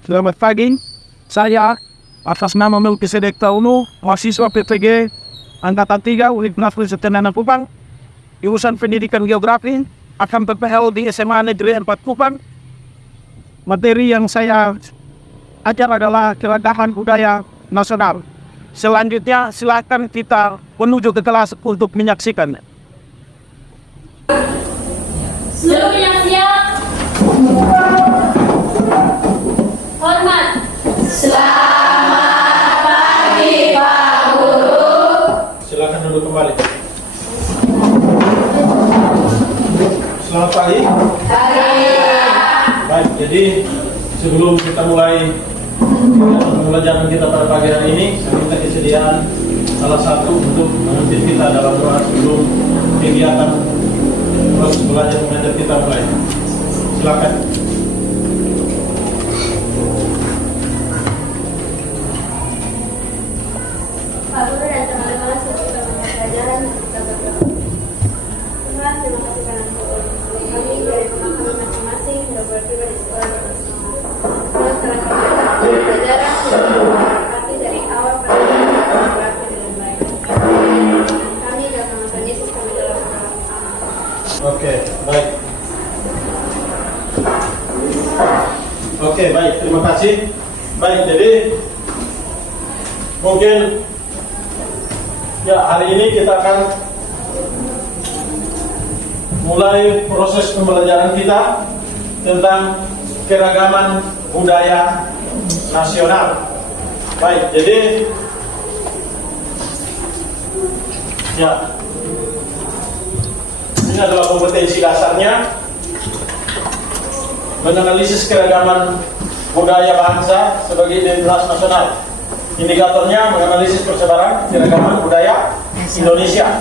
Selamat pagi. Saya atas nama Melkisedek Tauno, mahasiswa PTG Angkatan 3 Universitas Tenana Kupang, jurusan Pendidikan Geografi, akan PPL di SMA Negeri 4 Kupang. Materi yang saya ajar adalah keragaman budaya nasional. Selanjutnya silakan kita menuju ke kelas untuk menyaksikan. Seluruhnya siap. Hormat. Selamat pagi Pak Guru. Silakan duduk kembali. Selamat pagi. Baik, jadi sebelum kita mulai pembelajaran kita pada pagi hari ini, saya minta kesediaan salah satu untuk memimpin kita dalam doa sebelum kegiatan proses belajar mengajar kita mulai. Silakan. Pak Guru dan teman-teman sesuai pembelajaran yang kita berdoa. Tuhan, terima kasih karena Engkau kami dari rumah kami masing-masing sudah bertiba di sekolah dengan semangat. Tuhan telah kami pelajaran sudah berkati dari awal pada berakhir dengan baik. Kami dalam nama Tuhan Yesus kami dalam amin. Oke, baik. Oke, baik. Terima kasih. Baik, jadi mungkin ya hari ini kita akan mulai proses pembelajaran kita tentang keragaman budaya nasional. Baik, jadi ya ini adalah kompetensi dasarnya menganalisis keragaman budaya bangsa sebagai identitas nasional. Indikatornya menganalisis persebaran keragaman budaya Indonesia.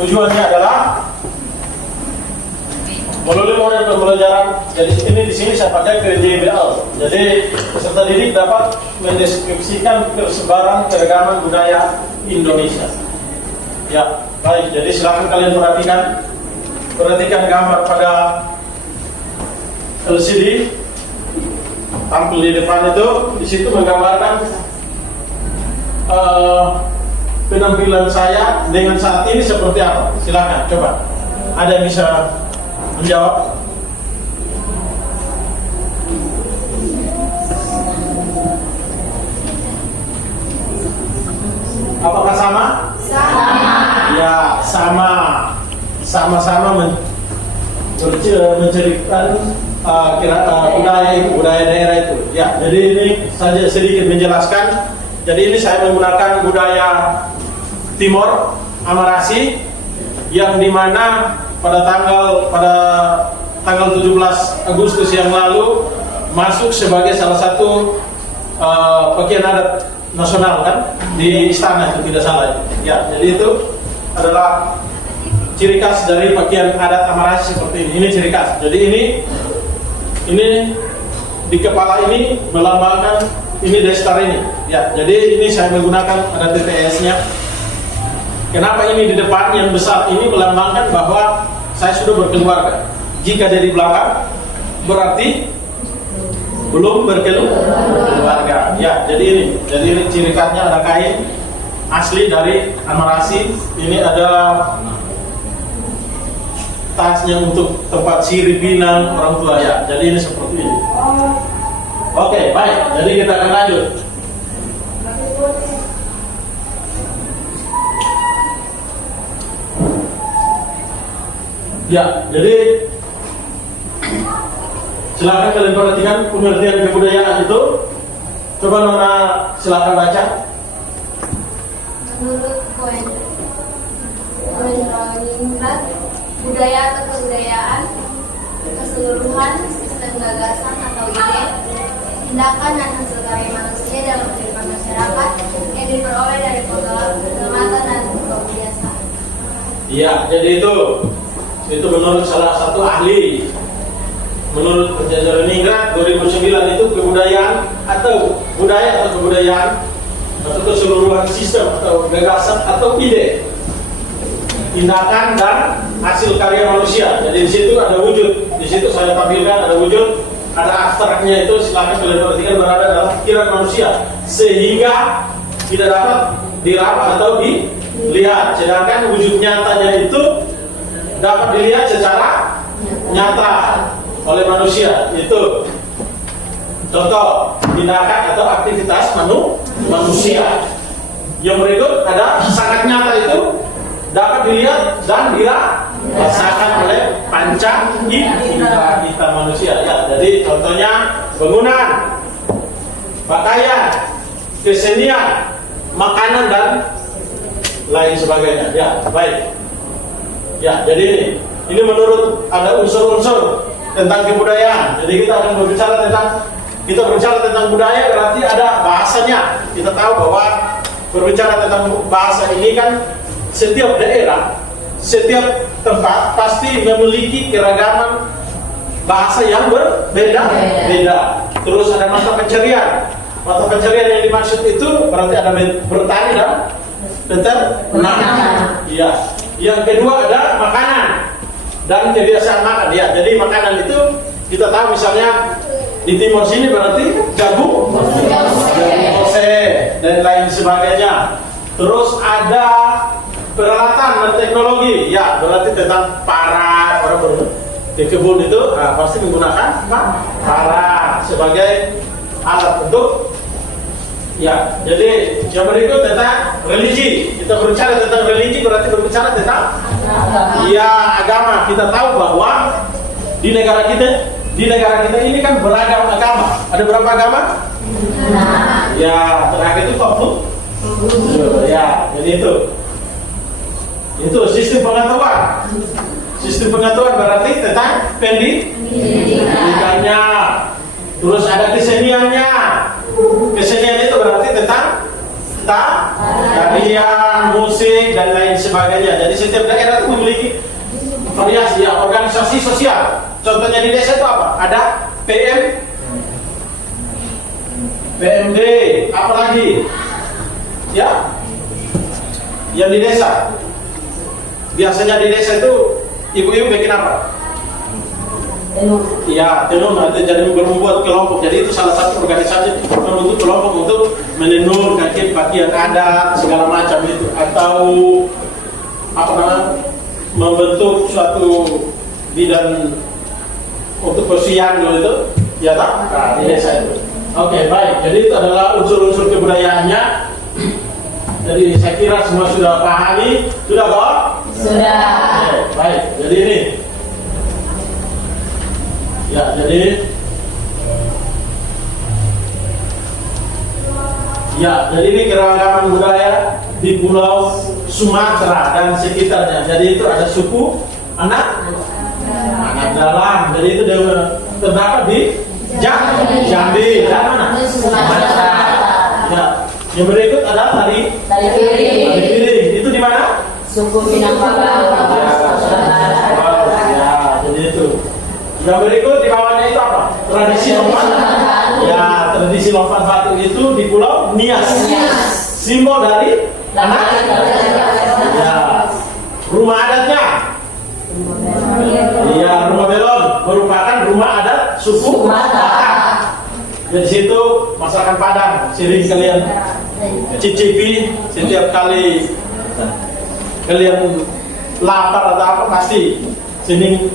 Tujuannya adalah melalui model pembelajaran. Jadi ini di sini saya pakai KJBL. Jadi peserta didik dapat mendeskripsikan persebaran keragaman budaya Indonesia. Ya, baik. Jadi silakan kalian perhatikan gambar pada LCD tampil di depan itu. Di situ menggambarkan penampilan saya dengan saat ini seperti apa. Silakan coba. Ada yang bisa menjawab? Apakah sama? Sama. Ya, sama. Sama-sama menceritakan budaya daerah itu. Ya, jadi ini saja sedikit menjelaskan. Jadi ini saya menggunakan budaya Timor Amarasi yang dimana pada tanggal 17 Agustus yang lalu masuk sebagai salah satu pakaian adat nasional kan di istana, itu tidak salah ya. Jadi itu adalah ciri khas dari pakaian adat Amarasi seperti ini. Ini ciri khas. Jadi ini di kepala ini melambangkan ini destar ini ya. Jadi ini saya menggunakan ada TTS-nya. Kenapa ini di depan yang besar ini melambangkan bahwa saya sudah berkeluarga. Jika dari belakang berarti belum berkeluarga. Ya, jadi ini ciri khasnya ada kain asli dari Amarasi. Ini ada tasnya untuk tempat sirih pinang orang tua ya. Jadi ini seperti ini. Oke, baik. Jadi kita akan lanjut. Ya, jadi silakan kalian perhatikan pengertian kebudayaan itu. Coba Nona silakan baca. Menurut Koenraingrat, budaya atau kebudayaan keseluruhan sistem gagasan atau ide, tindakan dan hasil karya manusia dalam kehidupan masyarakat yang diperoleh dari pengamatan dan kebiasaan. Iya, jadi itu menurut salah satu ahli. Menurut Penjajaran Ningrat 2009 itu kebudayaan atau kebudayaan atau keseluruhan sistem atau gagasan atau ide, tindakan dan hasil karya manusia. Jadi di situ ada wujud. Di situ saya tampilkan ada wujud ada abstraknya itu silakan kalian perhatikan berada dalam pikiran manusia sehingga tidak dapat diraba atau dilihat. Sedangkan wujud nyatanya itu dapat dilihat secara nyata oleh manusia. Itu contoh tindakan atau aktivitas manusia. Yang berikut ada sangat nyata itu dapat dilihat dan dirasakan oleh panca indera kita manusia. Ya, jadi contohnya bangunan, pakaian, kesenian, makanan dan lain sebagainya. Ya, baik. Ya, jadi ini menurut ada unsur-unsur tentang kebudayaan. Jadi kita akan berbicara tentang budaya, berarti ada bahasanya. Kita tahu bahwa berbicara tentang bahasa ini kan setiap daerah, setiap tempat pasti memiliki keragaman bahasa yang berbeda-beda. Terus ada mata pencarian. Mata pencarian yang dimaksud itu berarti ada bertani dan beternak. Iya. Yang kedua ada makanan dan kebiasaan makan. Ya, jadi makanan itu kita tahu misalnya di timur sini berarti jagung kose dan lain sebagainya. Terus ada peralatan dan teknologi, ya berarti tentang para orang di kebun itu pasti menggunakan para sebagai alat untuk ya. Jadi yang berikut tentang religi. Kita berbicara tentang religi berarti berbicara tentang ya agama. Kita tahu bahwa di negara kita ini kan beragam agama. Ada berapa agama? Ya terakhir itu Konfus. Ya, jadi itu sistem pengetahuan. Sistem pengetahuan berarti tentang pendidikannya. Terus ada keseniannya. Kesenian itu berarti tentang tarian, musik dan lain sebagainya. Jadi setiap daerah itu memiliki variasi ya, organisasi sosial. Contohnya di desa itu apa? Ada PMD, apa lagi? Ya, yang di desa. Biasanya di desa itu ibu-ibu bikin apa? Ya, tenun nanti jadi membuat kelompok. Jadi itu salah satu organisasi membentuk kelompok untuk menenun pakaian adat segala macam itu, atau apa namanya, membentuk suatu bidang untuk posyandu itu, ya tak? Nah, di desa itu. Oke, baik. Jadi itu adalah unsur-unsur kebudayaannya. Jadi saya kira semua sudah pahami, sudah kok? Sudah. Oke, baik. Jadi ini. Ya, jadi ini keragaman budaya di Pulau Sumatera dan sekitarnya. Jadi itu ada suku anak dalam. Jadi itu terdapat di Jambi dan mana? Sumatera. Ya. Yang berikut ada tali piring. Itu di mana? Suku Minangkabau. Ya, jadi itu. Yang berikut di bawahnya itu apa? Tradisi lompat. Ya, tradisi lompat batu itu di Pulau Nias. Simbol dari anak. Ya. Rumah adatnya. Iya, rumah belon merupakan rumah adat suku Batak. Di situ masakan Padang sering kalian cicipi setiap kali kalian lapar atau apa pasti sering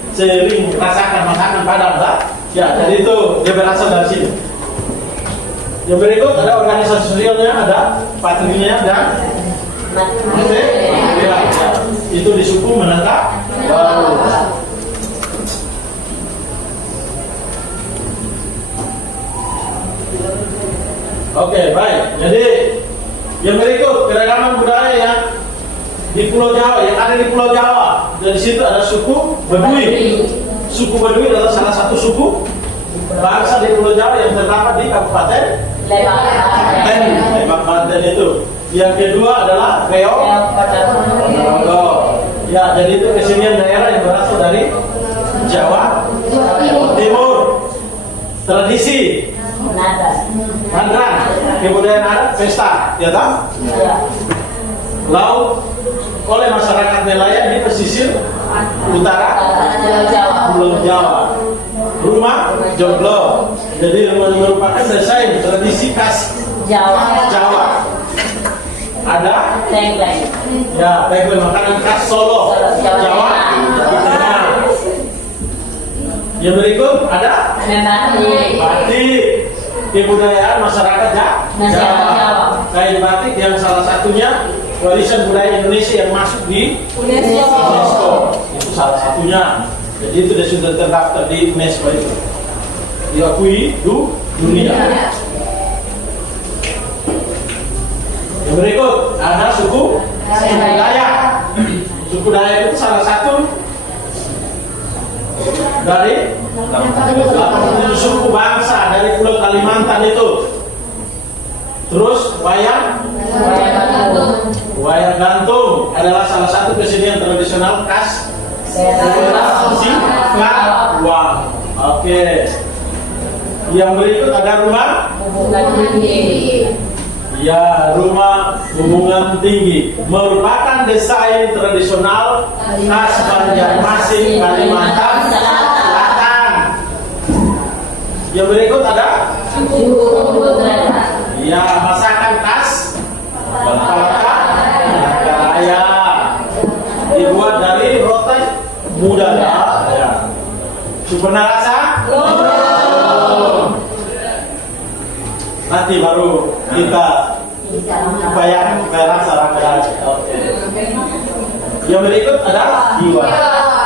rasakan makanan Padang, tak? Ya, jadi itu dia berasal dari sini. Yang berikut ada organisasi sosialnya, ada patrinya dan ya, itu di suku Menengah Baru. Oke, baik. Jadi yang berikut keragaman budaya yang di Pulau Jawa, yang ada di Pulau Jawa. Dari situ ada suku Baduy. Suku Baduy adalah salah satu suku bangsa di Pulau Jawa yang terdapat di Kabupaten Lebak Banten itu. Yang kedua adalah Reog. Ya, jadi itu kesenian daerah yang berasal dari Jawa Timur. Tradisi Mandran, kebudayaan adat, pesta, ya tak? Laut oleh masyarakat nelayan di pesisir utara Pulau Jawa. rumah joglo. Jadi merupakan desain tradisi khas Jawa. Ada Tengkleng. ya tengkleng makanan khas Solo, Jawa Tengah. Yang berikut ada batik, kebudayaan masyarakat Jawa. Kain batik yang salah satunya warisan budaya Indonesia yang masuk di UNESCO. Itu salah satunya. Jadi itu sudah terdaftar di UNESCO itu. Diakui dunia. Yang berikut ada suku Dayak. Suku Dayak itu salah satu dari suku bangsa dari Pulau Kalimantan itu. Terus wayang gantung adalah salah satu kesenian tradisional khas Singkawang. Oke. Yang berikut ada rumah ya, rumah hubungan tinggi merupakan desain tradisional khas Banjarmasin, Kalimantan Selatan. Yang berikut ada ya, masakan khas Palangkaraya dibuat dari roti muda ya. Sempurna rasa. Nanti baru kita bayar rasa rasa. Oke. Yang berikut ada Tiwa.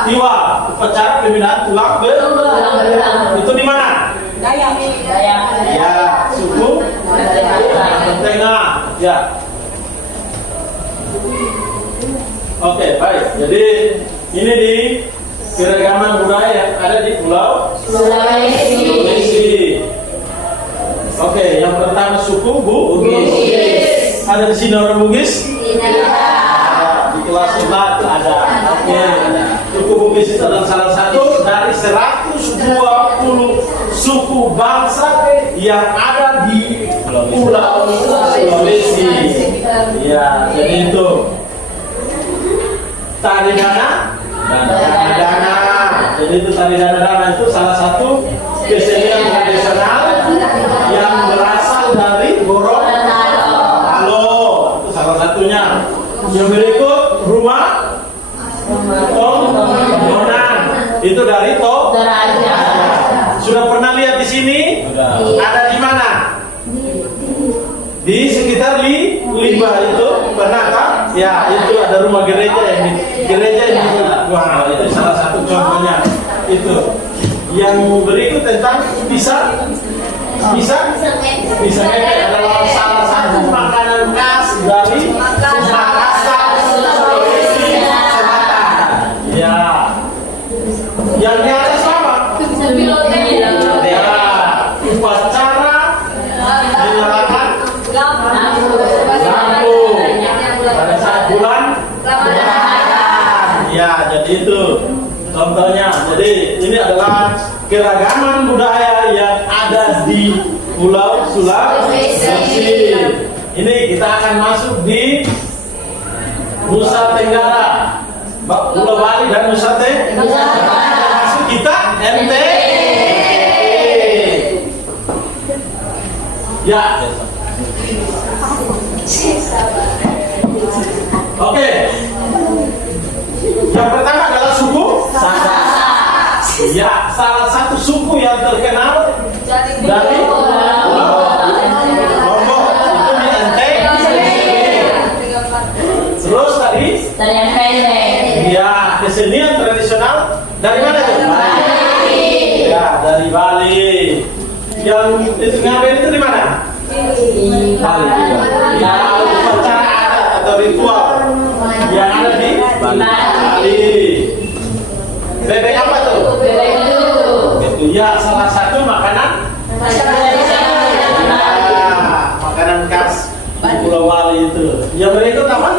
Tiwa, upacara pembinaan tulang belulang. Itu di mana? Dayak. Ya, suku Tengah. Ya. Oke, baik. Jadi ini di keragaman budaya yang ada di Pulau Sulawesi. Oke, yang pertama suku Bugis. Ada di sini orang Bugis? Ada. Di kelas 4 ada. Oke. Suku Bugis itu adalah salah satu dari 120 suku bangsa yang ada di Pulau Sulawesi. Ya, jadi itu tari dana. Jadi itu tari dana itu salah satu kesenian tradisional yang berasal dari Gorontalo. Itu salah satunya. Yang berikut rumah Tonggonan. Itu dari Toraja. Sudah pernah lihat di sini? Ada di mana? Di sekitar Limba itu pernah kan? Ya, itu ada rumah gereja yang wah, itu salah satu contohnya. Itu. Yang berikut tentang pisang adalah salah satu makanan khas dari Makassar, Sulawesi Selatan. Ya. Yang di atas apa? Ya, upacara menyalakan lampu pada saat bulan Ramadan. Ya, jadi itu contohnya. Jadi ini adalah keragaman budaya yang ada di Pulau Sulawesi. Ini kita akan masuk di Nusa Tenggara, Pulau Bali dan Nusa Tenggara. Masuk kita NTT. Ya. Oke. Yang pertama adalah suku Sasak. Ya, salah satu suku yang terkenal dari Lombok itu di Enteng. Terus tadi Tarian pendek. ya, kesenian tradisional dari mana itu? Bali. Ya, dari Bali. Yang itu ngaben itu di mana? Bali juga. Ya, upacara adat atau ritual yang ada di Bali. Bebek apa tuh? Bebek dulu. Itu ya, salah satu makanan makanan khas di Pulau Bali itu. Yang berikut apa?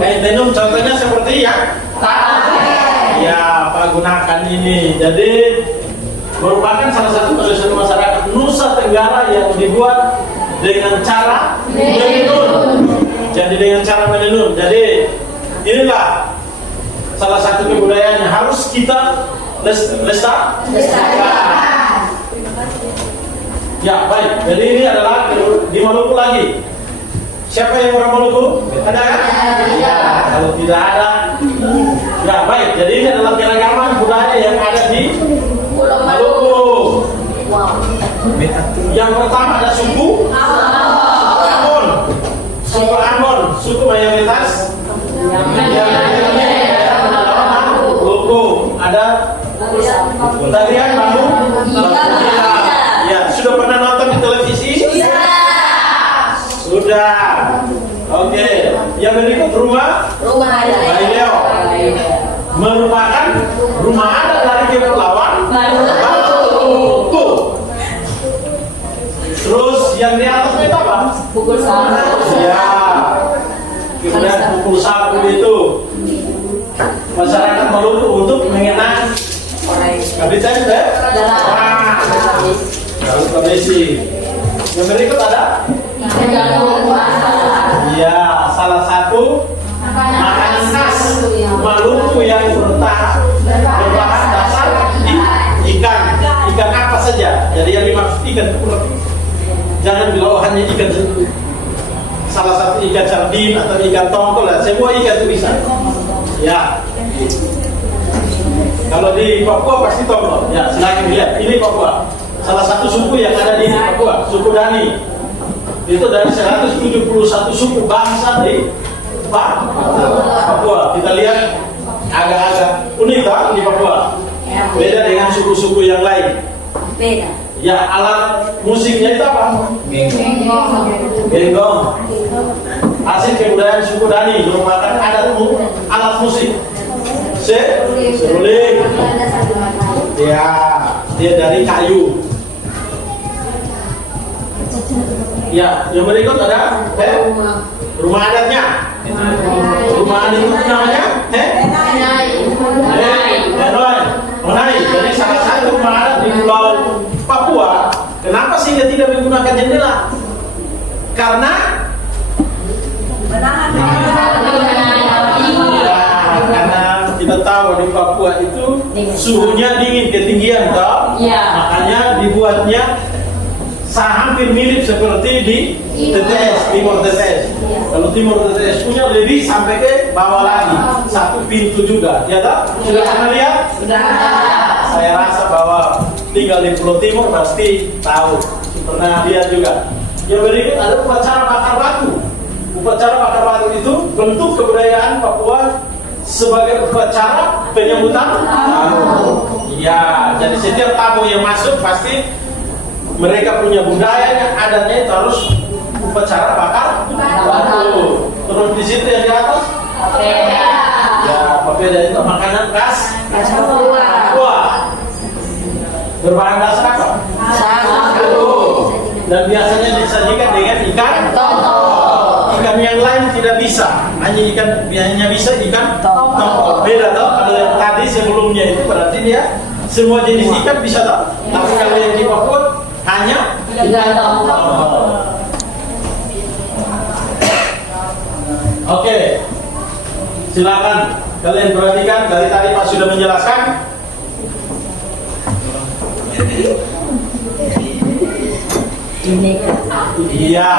Kain tenun contohnya seperti ya. Ya, Pak gunakan ini. Jadi merupakan salah satu tradisi masyarakat Nusa Tenggara yang dibuat dengan cara menenun. Jadi dengan cara menenun. Jadi inilah salah satu kebudayaan yang harus kita Lesta? Lestari. Ya, baik. Jadi ini adalah di Maluku lagi. Siapa yang orang Maluku? Ada kan? Ya, kalau tidak ada. Ya, baik. Jadi ini adalah keragaman budaya yang ada di Maluku. Yang pertama ada suku Ambon. Suku Ambon, suku mayoritas. Maluku. Ada tarian Bandung. Ya, sudah pernah nonton di televisi? Sudah. Oke. Yang berikut rumah Baileo. Merupakan rumah adat dari Kepulauan Maluku. Terus yang di atas itu apa? Pukul salam. Ya. Kemudian pukul sapu itu masyarakat Maluku untuk mengenang kabinet ya? Harus kondisi. Yang berikut ada? Ya, salah satu makanan khas Maluku yang berbahan dasar ikan. Ikan apa saja? Jadi yang dimaksud ikan jangan bilang oh, hanya ikan salah satu ikan sardin atau ikan tongkol ya. Semua ikan itu bisa. Ya. Kalau di Papua pasti tongkol. Ya, silakan lihat. Ini Papua. Salah satu suku yang ada di Papua, suku Dani. Itu dari 171 suku bangsa di Papua. Kita lihat agak-agak unik kan di Papua. Beda dengan suku-suku yang lain. Beda. Ya, alat musiknya itu apa? Genggong. Hasil kebudayaan suku Dani merupakan alat musik. Seruling. Ya, dia dari kayu. Ya, yang berikut ada rumah adatnya. Rumah adat itu namanya Onai. Jadi salah satu rumah adat di Pulau Papua. Kenapa sih dia tidak menggunakan jendela? Karena karena kita tahu di Papua itu suhunya dingin ketinggian toh. Makanya dibuatnya hampir mirip seperti di TTS, Timur TTS. Kalau Timur TTS punya lebih sampai ke bawah lagi, satu pintu juga. Ya tak? Sudah pernah lihat? Sudah. Saya rasa bahwa tinggal di Pulau Timur pasti tahu. Pernah lihat juga. Yang berikut ada upacara bakar batu. Upacara bakar batu itu bentuk kebudayaan Papua sebagai upacara penyambutan tamu. Ya, jadi setiap tamu yang masuk pasti mereka punya budaya, adatnya itu harus upacara bakar batu. Terus di situ yang di atas, ya papeda itu makanan khas Papua. Berbahan dasar apa? Sagu. Dan biasanya disajikan dengan ikan tongkol. Ikan yang lain tidak bisa, hanya bisa ikan tongkol. Beda toh. Kalau yang tadi sebelumnya itu berarti dia semua jenis ikan bisa toh. Tapi kalau yang di Papua hanya ikan tongkol. Oke, silakan kalian perhatikan dari tadi Pak sudah menjelaskan. Iya.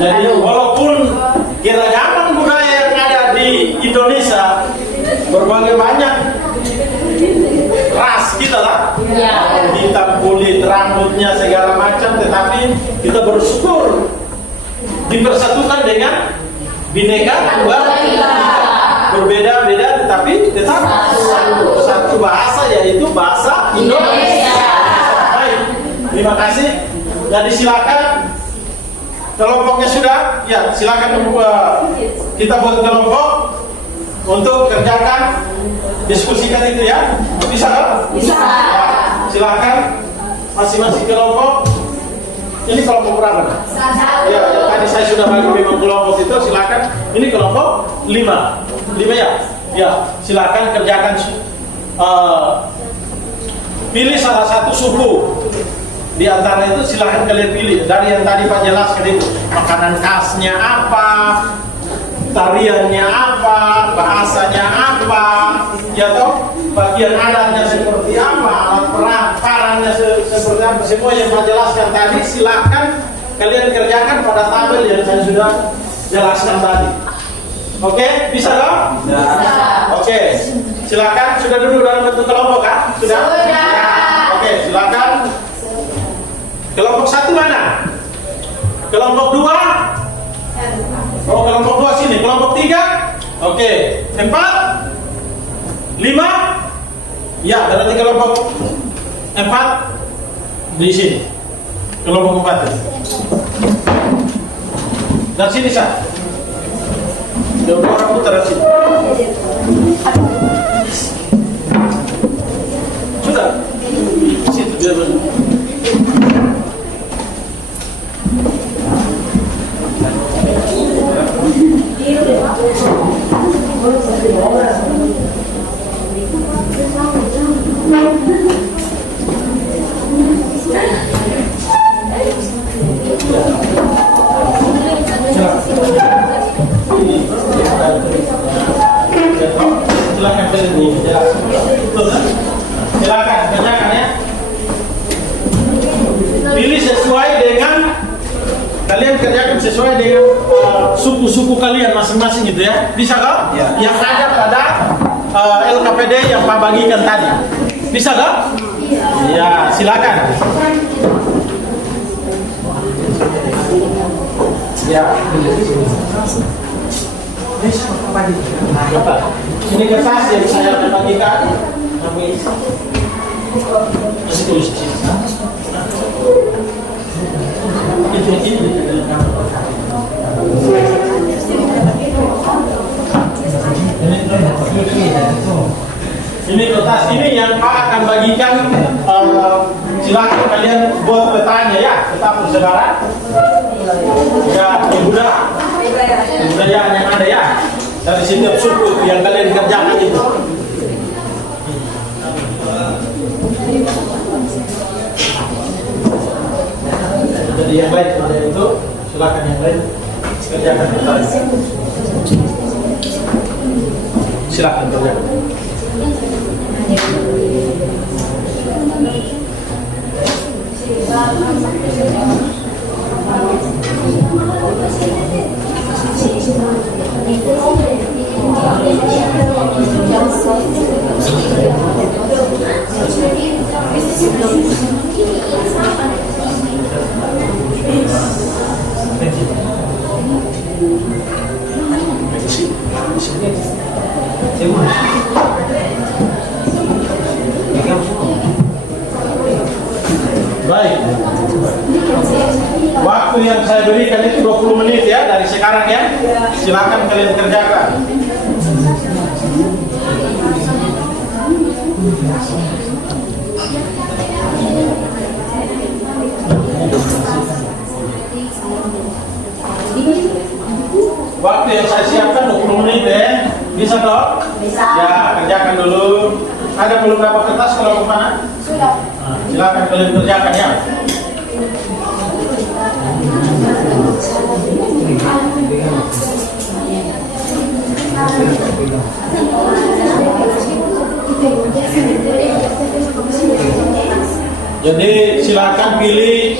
Jadi walaupun keragaman budaya yang ada di Indonesia berbagai banyak ras kita lah, hitam kulit, rambutnya segala macam, tetapi kita bersyukur dipersatukan dengan bineka tunggal ika. Berbeda-beda tetapi tetap satu bahasa, yaitu bahasa Indonesia. Baik, terima kasih. Jadi silakan kelompoknya sudah, ya silakan kita buat kelompok untuk kerjakan, diskusikan itu ya. Bisa kan? Bisa. Ya, silakan masing-masing kelompok. Ini kelompok berapa? Ya, yang tadi saya sudah bagi 5 kelompok itu, silakan. Ini kelompok 5 ya. Ya, silakan kerjakan. Pilih salah satu suku. Di antara itu silakan kalian pilih. Dari yang tadi Pak jelaskan itu, makanan khasnya apa, tariannya apa, bahasanya apa, ya toh? bagian adatnya seperti apa, alat perang, parangnya seperti apa, semua yang saya jelaskan tadi silakan kalian kerjakan pada tabel yang saya sudah jelaskan tadi. Oke, bisa dong? Bisa. Oke, silakan. Sudah duduk dalam bentuk kelompok kan? Sudah? Ya. Oke, silakan. Kelompok 1 mana? Kelompok 2? Oh, kelompok 2 sini. Kelompok 3? Oke, 4? 5? Ya, berarti kelompok 4 di sini. Kelompok 4. Dan sini sah. Dua orang putar sini. Sudah. Situ biar dulu. Silakan kerjakan ya. Pilih sesuai dengan kalian kerjakan sesuai dengan suku-suku kalian masing-masing gitu ya. Bisa kah? Ya. Yang ada pada LKPD yang Pak bagikan tadi. Bisa kah? Ya, silakan. Ya. Ini kertas yang saya bagikan. Masih tulis di sini. Ini kertas ini yang Pak akan bagikan. Silakan kalian buat petanya ya, peta persebaran. Ya, budayaan yang ada ya. Dari setiap suku yang kalian kerjakan itu. Jadi yang lain pada itu silakan yang lain kerjakan petanya. Silakan kerjakan. Baik. Waktu yang saya berikan itu 20 menit ya dari sekarang ya. Silakan kalian kerjakan. Waktu yang saya siapkan 20 menit ya. Bisa dong? Bisa. Ya, kerjakan dulu. Ada belum dapat kertas kalau ke mana? Sudah. Silakan kalian kerjakan ya. Jadi silakan pilih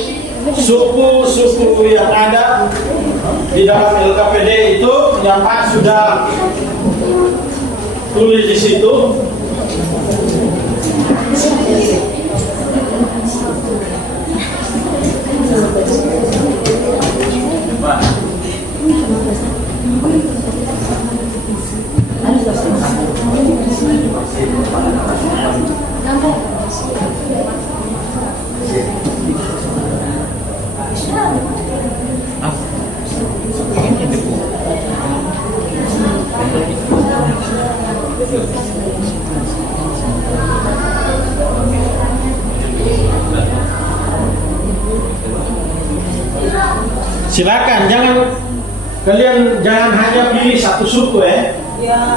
suku-suku yang ada di dalam LKPD itu yang Pak sudah tulis di situ. Silakan, kalian jangan hanya pilih satu suku ya.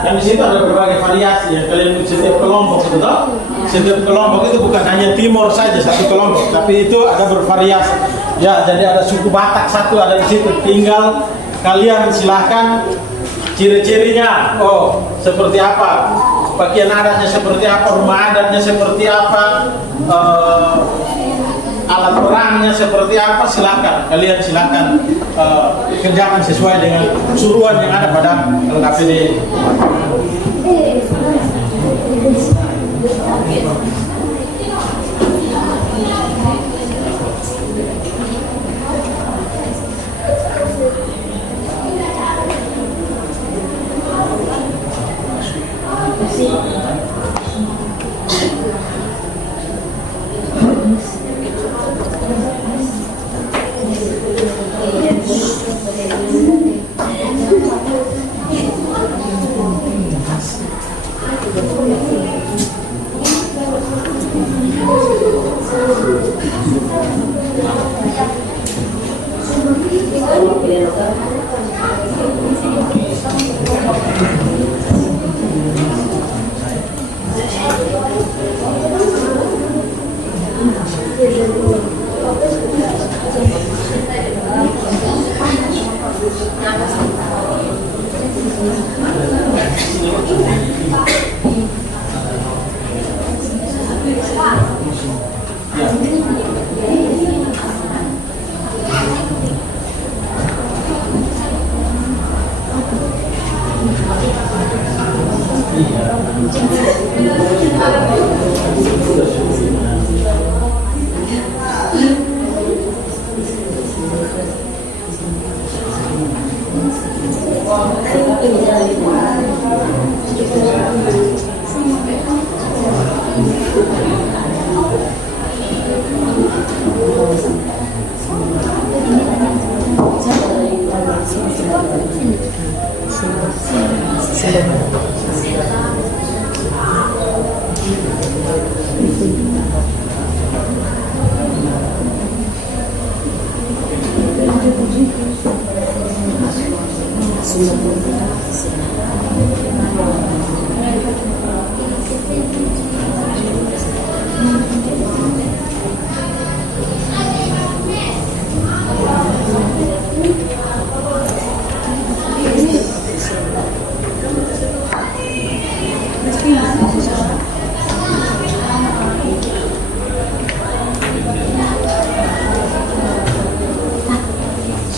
Dan di situ ada berbagai variasi yang kalian setiap kelompok itu toh. Setiap kelompok itu bukan hanya Timur saja satu kelompok, tapi itu ada bervariasi. Ya, jadi ada suku Batak satu ada di situ. Tinggal kalian silahkan ciri-cirinya. Oh, seperti apa? pakaian adatnya seperti apa, rumah adatnya seperti apa, alat perangnya seperti apa, silakan kalian kerjakan sesuai dengan suruhan yang ada pada LKPD.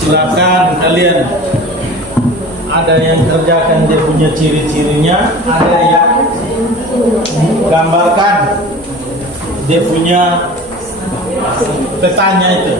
Silakan kalian, ada yang kerjakan dia punya ciri-cirinya, ada yang gambarkan dia punya petanya itu.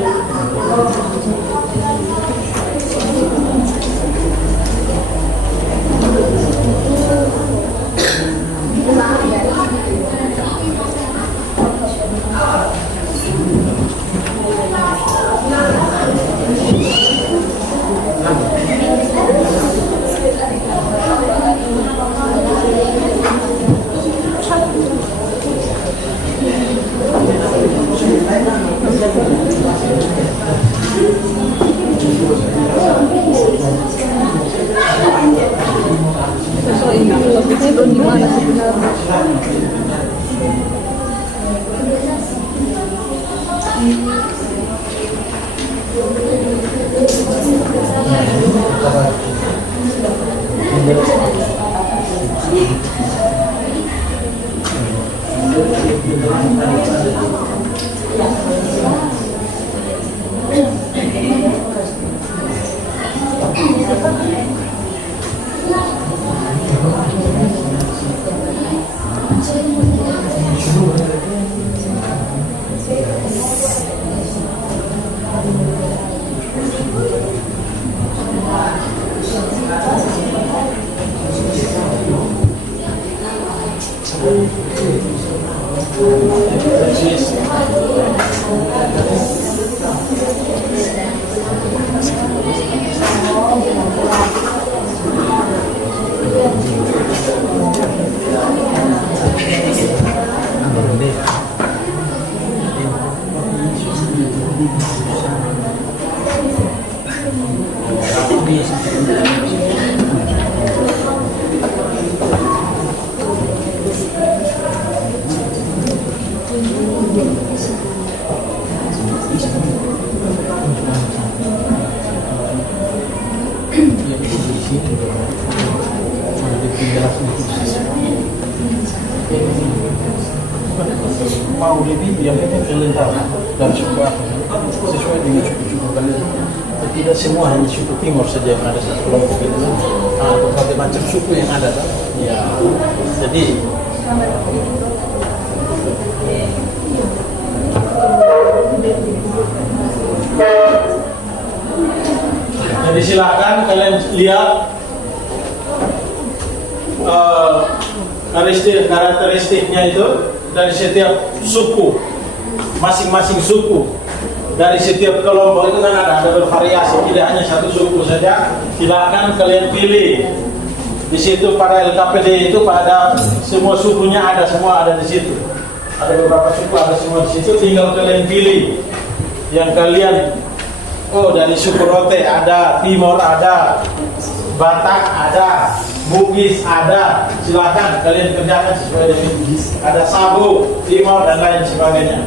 Sunda dan suku apa sesuai dengan suku-suku kalian. Tidak semua hanya suku Timur saja yang ada satu kelompok itu. Berbagai macam suku yang ada kan. Ya, jadi silakan kalian lihat karakteristiknya itu dari setiap suku, masing-masing suku, dari setiap kelompok itu kan ada bervariasi, tidak hanya satu suku saja. Silakan kalian pilih di situ. Pada LKPD itu pada semua sukunya ada, semua ada di situ. Ada beberapa suku ada semua di situ. Tinggal kalian pilih yang kalian. Oh, dari suku Rote ada, Timor ada, Batak ada, Bugis ada. Silakan kalian kerjakan sesuai dengan ada Sabo, Timor dan lain sebagainya.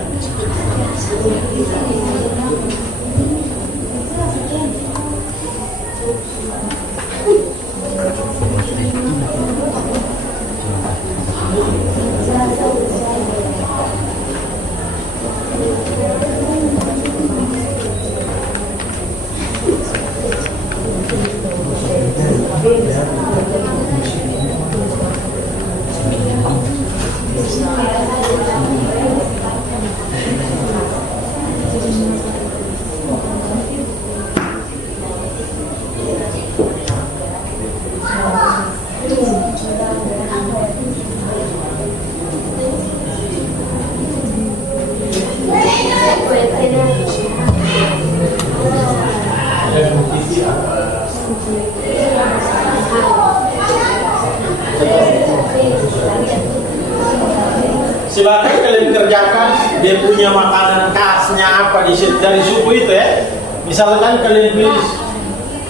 Silakan kalian kerjakan. Dia punya makanan khasnya apa dari suku itu ya. Misalkan kalian pilih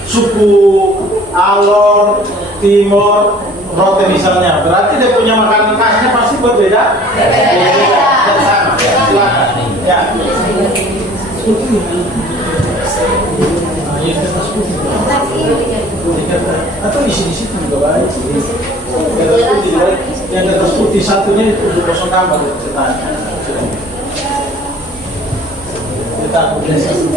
suku Alor, Timor, Rote misalnya, berarti dia punya makanan khasnya pasti berbeda. Dan sama. Silakan. Ya. Atau di sini juga baik. Yang atas putih satunya itu untuk kosong gambar ceritanya. Kita bisa sih.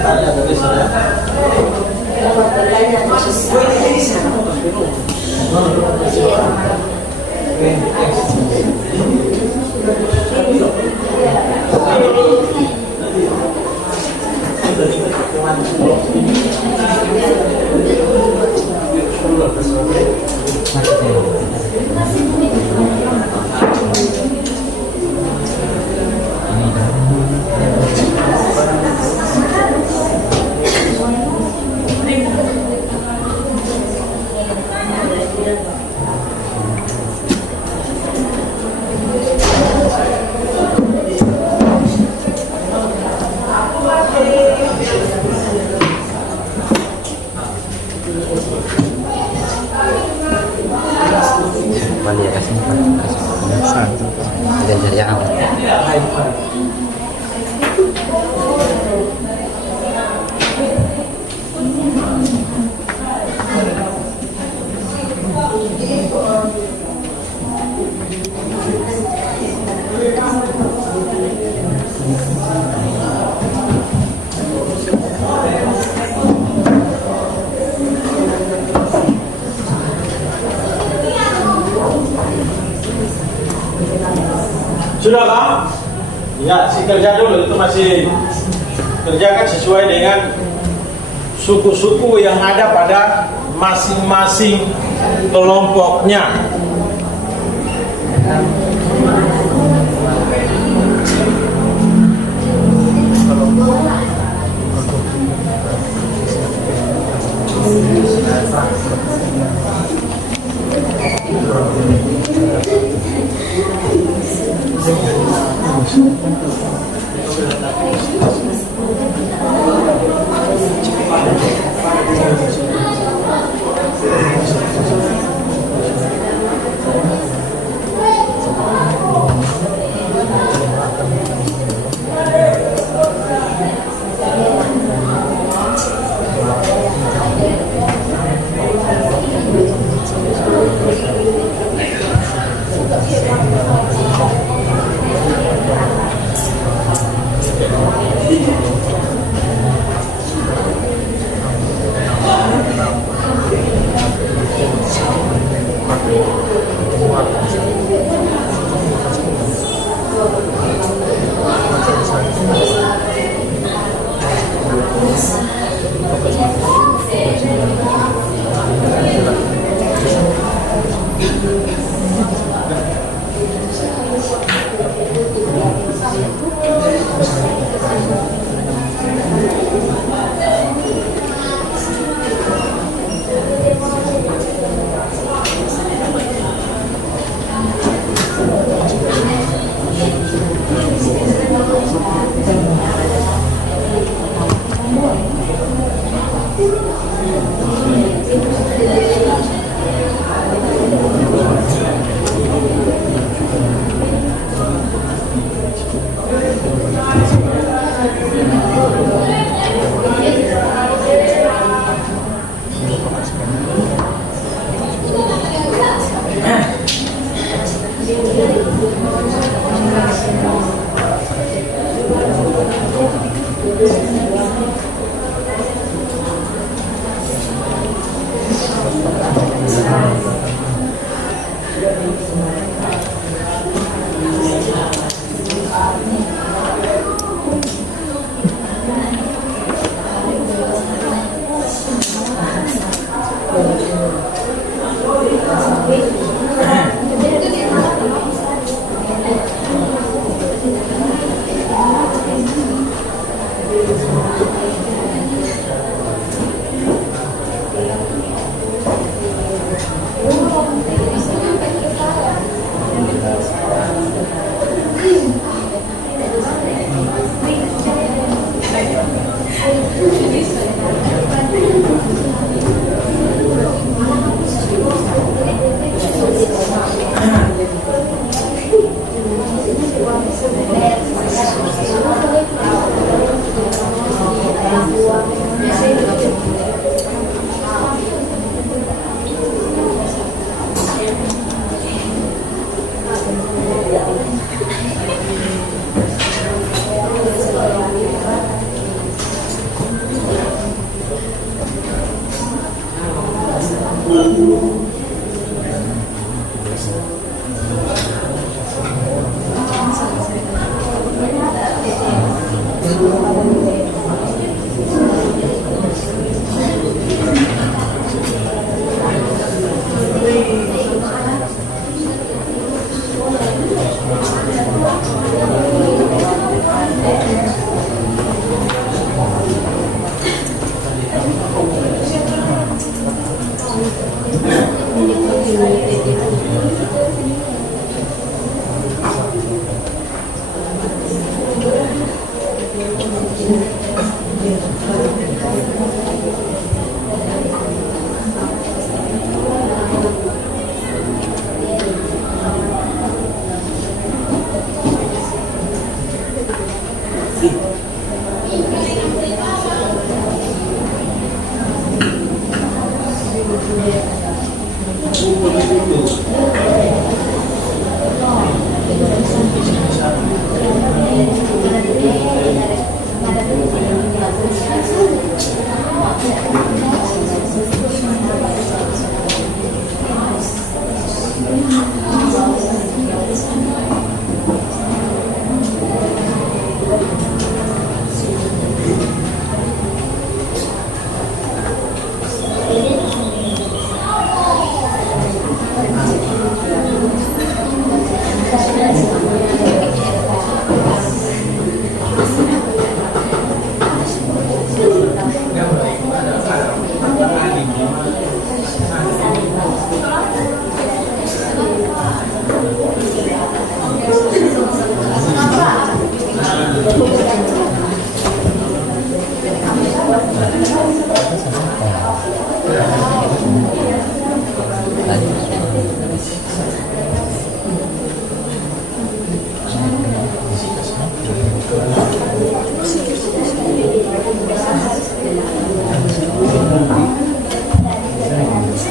Tanya dari sana. Sudah Pak? Ya, si kerja dulu itu masih kerjakan sesuai dengan suku-suku yang ada pada masing-masing kelompoknya.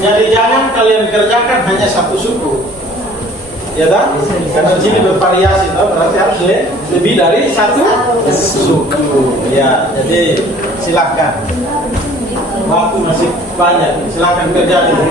Jadi jangan kalian kerjakan hanya satu suku, ya kan? Karena di sini bervariasi, toh, berarti harus lebih dari satu suku. Ya, jadi silakan. Waktu masih banyak, silakan kerja dulu.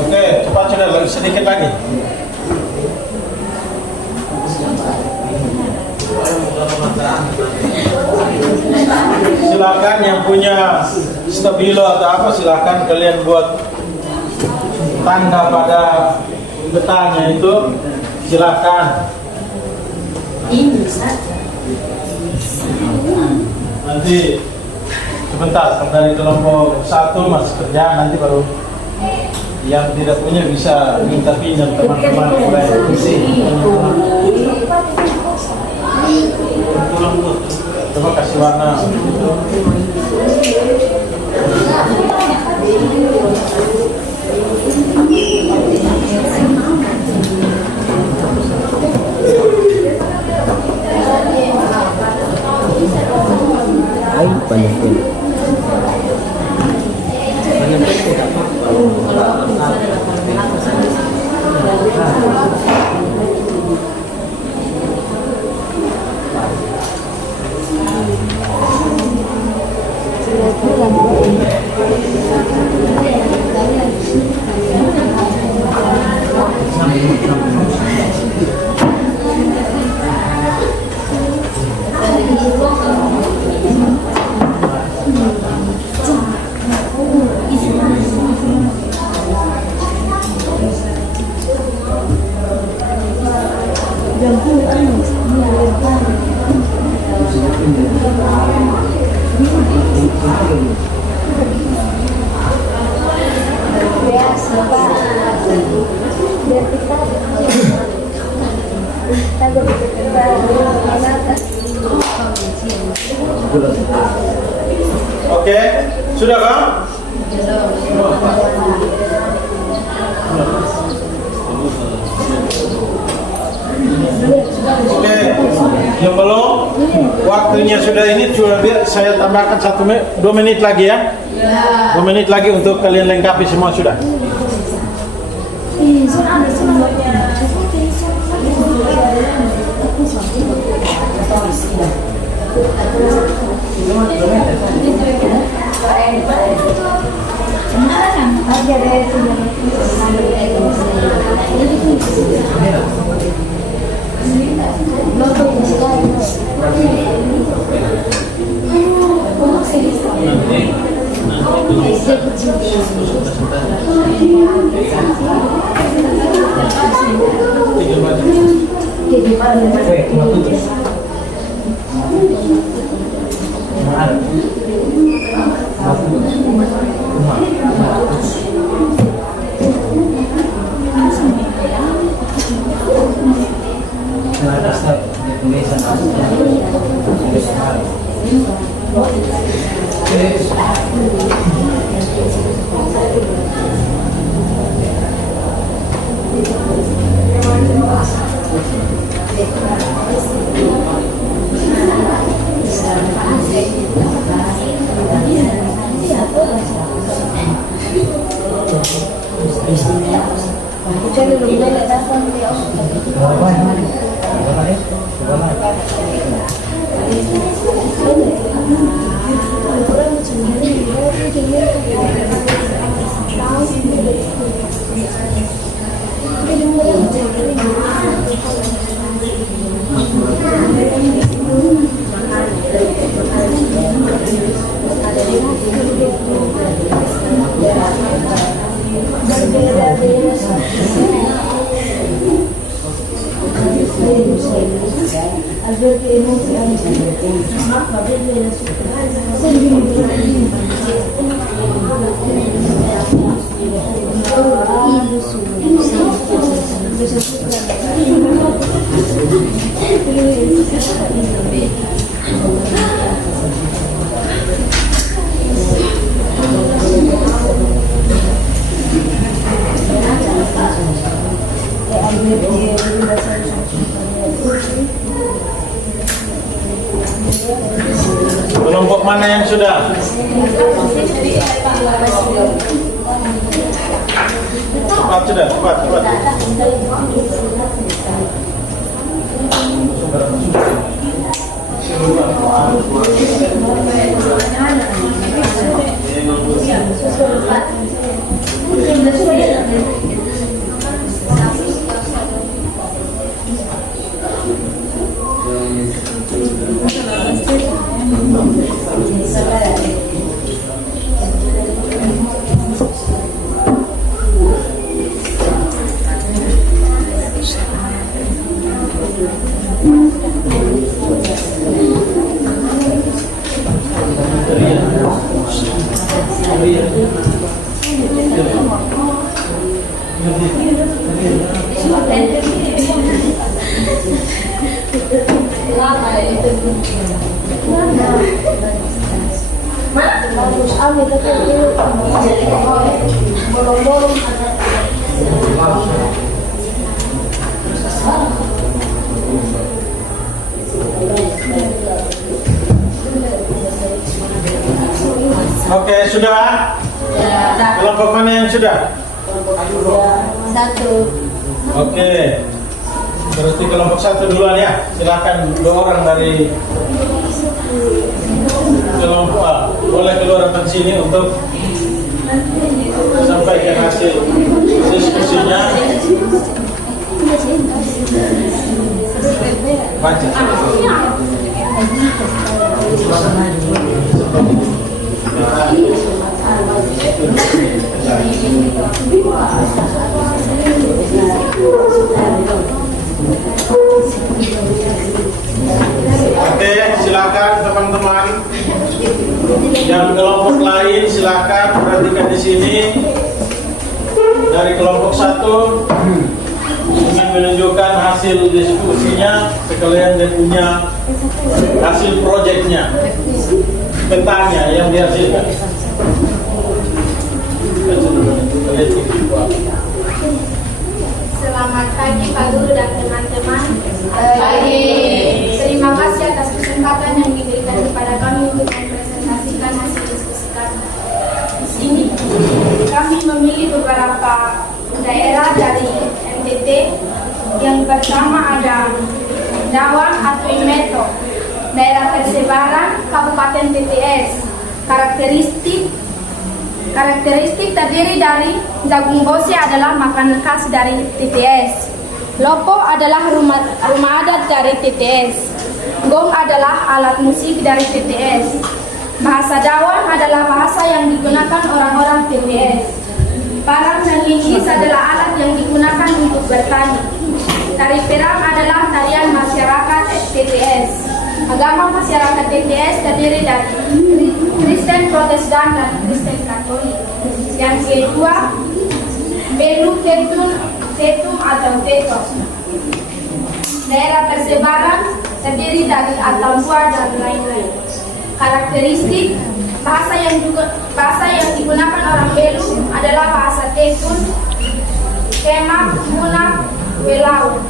Oke, cepat sudah sedikit lagi. Silakan yang punya stabilo atau apa, silakan kalian buat tanda pada getahnya itu, silakan. Ini saja. Nanti sebentar dari kelompok 1 masih kerja, nanti baru yang tidak punya bisa minta pinjam teman-teman mulai isi. Coba kasih warna. Oke, sudah kan? Oke, yang belum, waktunya sudah ini, coba biar saya tambahkan 2 menit lagi ya. 2 menit lagi untuk kalian lengkapi semua sudah. Al ver que hemos Kelompok mana yang sudah? Cepat sudah, cepat. Oke, sudah? Kelompok mana yang sudah? Satu. Oke. Berarti kelompok satu duluan ya. Silakan 2 orang dari kelompok A. Boleh keluar ke sini untuk sampaikan hasil diskusinya. Baca. Oke, silakan teman-teman. Yang kelompok lain silakan perhatikan di sini. Dari kelompok 1 ingin menunjukkan hasil diskusinya, sekalian dia punya hasil proyeknya, petanya yang dihasilkan. Selamat pagi Pak Guru dan teman-teman. Terima kasih atas kesempatan yang diberikan kepada kami untuk mempresentasikan hasil diskusi kami. Di sini kami memilih beberapa daerah dari NTT. Yang pertama ada Dawan atau Imeto, daerah persebaran Kabupaten TTS. Karakteristik terdiri dari jagung bose adalah makanan khas dari TTS. Lopo adalah rumah adat dari TTS. Gong adalah alat musik dari TTS. Bahasa Dawan adalah bahasa yang digunakan orang-orang TTS. Parang dan linggis adalah alat yang digunakan untuk bertani. Tari perang adalah tarian masyarakat TTS. Agama masyarakat TTS terdiri dari Kristen Protestan dan Kristen Katolik. Yang kedua, Belu Tetum atau Teto. Daerah persebaran terdiri dari Atambua dan lain-lain. Karakteristik bahasa yang digunakan orang Belu adalah bahasa Tetun, Kemak, Munak, Welau.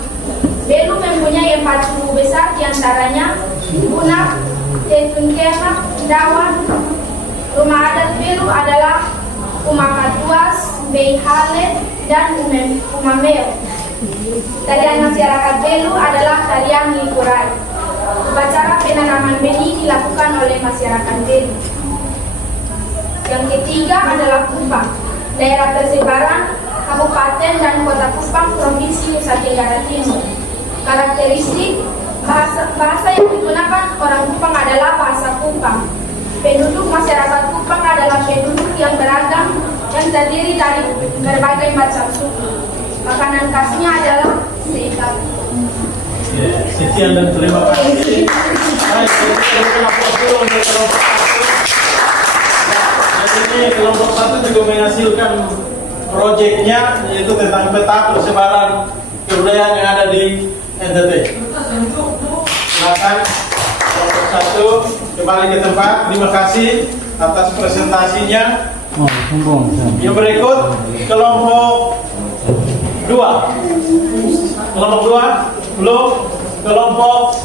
Belu mempunyai 4 suku besar, diantaranya Bunak, Tetun Kemak, Dawan. Rumah adat Belu adalah Umakatuas, Beihale, dan Umameo. Tarian masyarakat Belu adalah tarian Likurai. Upacara penanaman benih dilakukan oleh masyarakat Belu. Yang ketiga adalah Kupang, daerah persebaran Kabupaten dan Kota Kupang, Provinsi Nusa Tenggara Timur. Karakteristik bahasa yang digunakan orang Kupang adalah bahasa Kupang. Penduduk masyarakat Kupang adalah penduduk yang beragam yang terdiri dari berbagai macam suku. Makanan khasnya adalah seekap. Sekian dan terima kasih. Baik, ini kelompok 1 juga menghasilkan proyeknya, yaitu tentang peta persebaran kebudayaan yang ada di NTT. Silakan kelompok 1 kembali ke tempat. Terima kasih atas presentasinya. Yang berikut kelompok 2. Kelompok 2 belum. Kelompok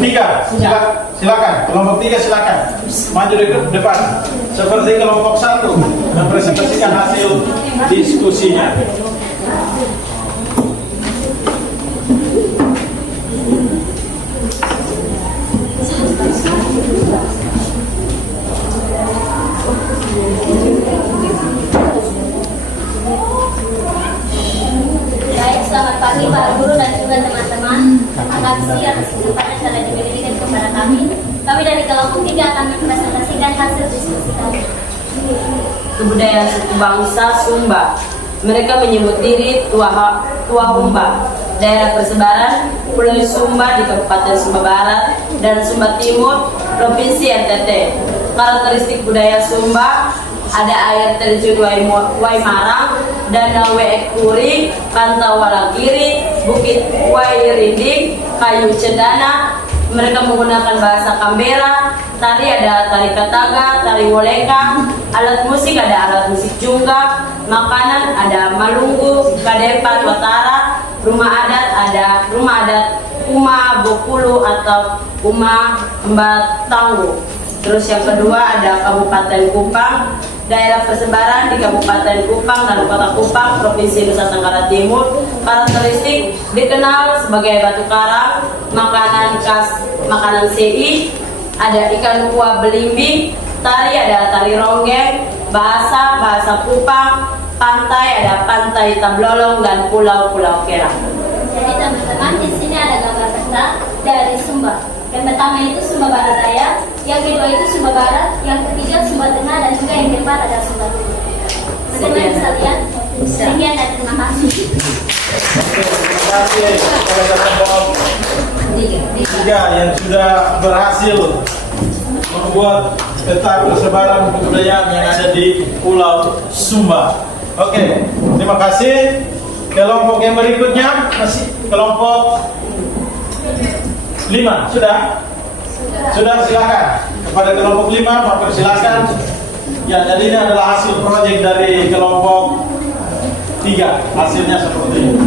3 silakan. Kelompok 3 silakan maju ke depan seperti kelompok 1 mempresentasikan hasil diskusinya. Baik, selamat pagi Pak Guru dan juga teman-teman. Terima kasih atas kesempatan yang telah diberikan kepada kami. Kami dari kelompok 3 akan mempresentasikan hasil diskusi kami. Kebudayaan suku bangsa Sumba. Mereka menyebut diri Tua Humba. Daerah persebaran Pulau Sumba di Kabupaten Sumba Barat dan Sumba Timur, Provinsi NTT. Karakteristik budaya Sumba ada air terjun Waimarang, Danau Weekuri, Pantau Walakiri, Bukit Wairinding, Kayu Cendana. Mereka menggunakan bahasa Kambera. Tari ada tari Kataga, tari Woleka. Alat musik ada alat musik Jungga. Makanan ada malunggu, kadepat, watara. Rumah adat ada rumah adat Uma Bokulu atau Uma Mbatanggu. Terus yang kedua ada Kabupaten Kupang. Daerah persebaran di Kabupaten Kupang dan Kota Kupang, Provinsi Nusa Tenggara Timur. Karakteristik dikenal sebagai batu karang, makanan khas makanan CI, ada ikan kuah belimbing, tari ada tari ronggeng, bahasa Kupang, pantai ada pantai Tablolong dan pulau-pulau Kerang. Jadi teman-teman, di sini ada gambar peta dari Sumba. Yang pertama itu Sumba Barat Daya, yang kedua itu Sumba Barat, yang ketiga Sumba Tengah, dan juga yang keempat ada Sumba Timur. Bagaimana bisa lihat? Sekian dan terima kasih. Terima kasih kepada kelompok 3 yang sudah berhasil membuat peta persebaran kebudayaan yang ada di Pulau Sumba. Oke, terima kasih. Kelompok yang berikutnya masih kelompok 5 sudah silakan kepada kelompok 5 mempersilakan. Ya, jadi ini adalah hasil proyek dari kelompok 3. Hasilnya seperti ini.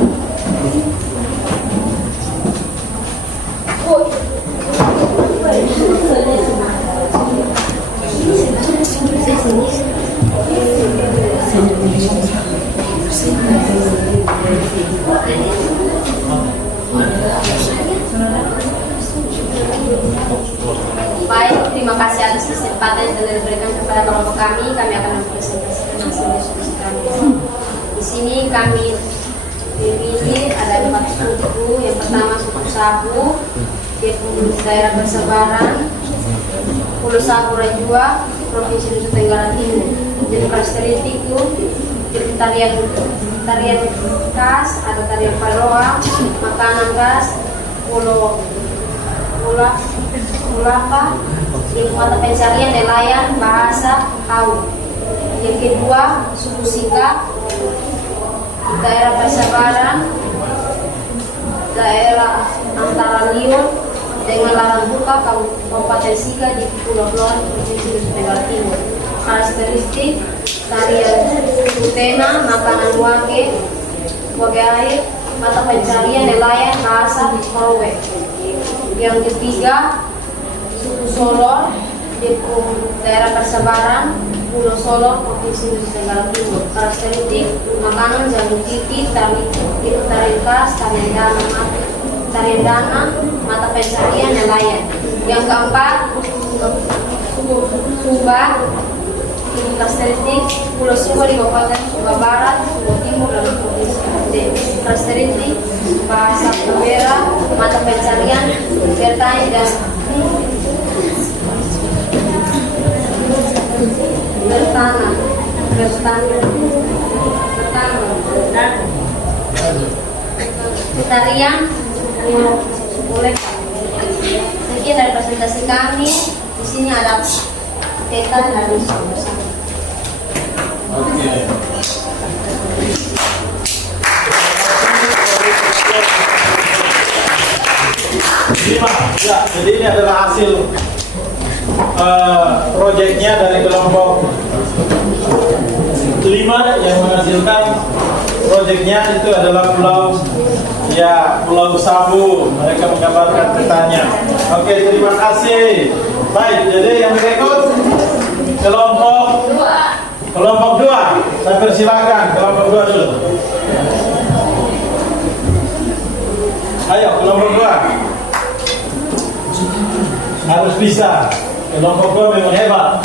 Baik, terima kasih atas kesempatan yang telah diberikan kepada kelompok kami. Kami akan mempresentasikan hasil diskusi kami. Di sini kami memilih ada 4 suku. Yang pertama suku Sabu, di daerah persebaran Pulau Sabu Rajua, Provinsi Nusa Tenggara Timur. Jadi karakteristik itu jadi tarian khas, ada tarian Paloa, makanan khas, Ulapa, di mata pencarian nelayan, bahasa Kau. Yang kedua suku Sika, daerah persebaran daerah antara Lion dengan Larang Buka, Kabupaten Sika di Pulau Lor, Provinsi Nusa Tenggara Timur. Karakteristik tarian Utena, makanan wage air, mata pencarian nelayan, bahasa Korwe. Yang ketiga suku Solor di daerah persebaran Pulau Solor, Provinsi Nusa Tenggara Timur. Karakteristik makanan jamu titi, tari khas, tarian dana, mata pencarian nelayan. Yang keempat suku Sumba. Karakteristik Pulau Sumba di Kabupaten Sumba Barat, Sumba Timur, dan Provinsi NTT. Karakteristik bahasa Kambera, mata pencarian bertani dan bertanam. Tarian boleh. Sekian dari presentasi kami. Di sini ada peta dari Sumba. Oke. 5. Ya, jadi ini adalah hasil proyeknya dari kelompok 5 yang menghasilkan proyeknya itu adalah Pulau Sabu. Mereka menggambarkan petanya. Oke, terima kasih. Baik, jadi yang berikut kelompok 2. Saya persilakan kelompok 2 dulu. Ayo, kelompok 2. Harus bisa. Kelompok 2 memang hebat.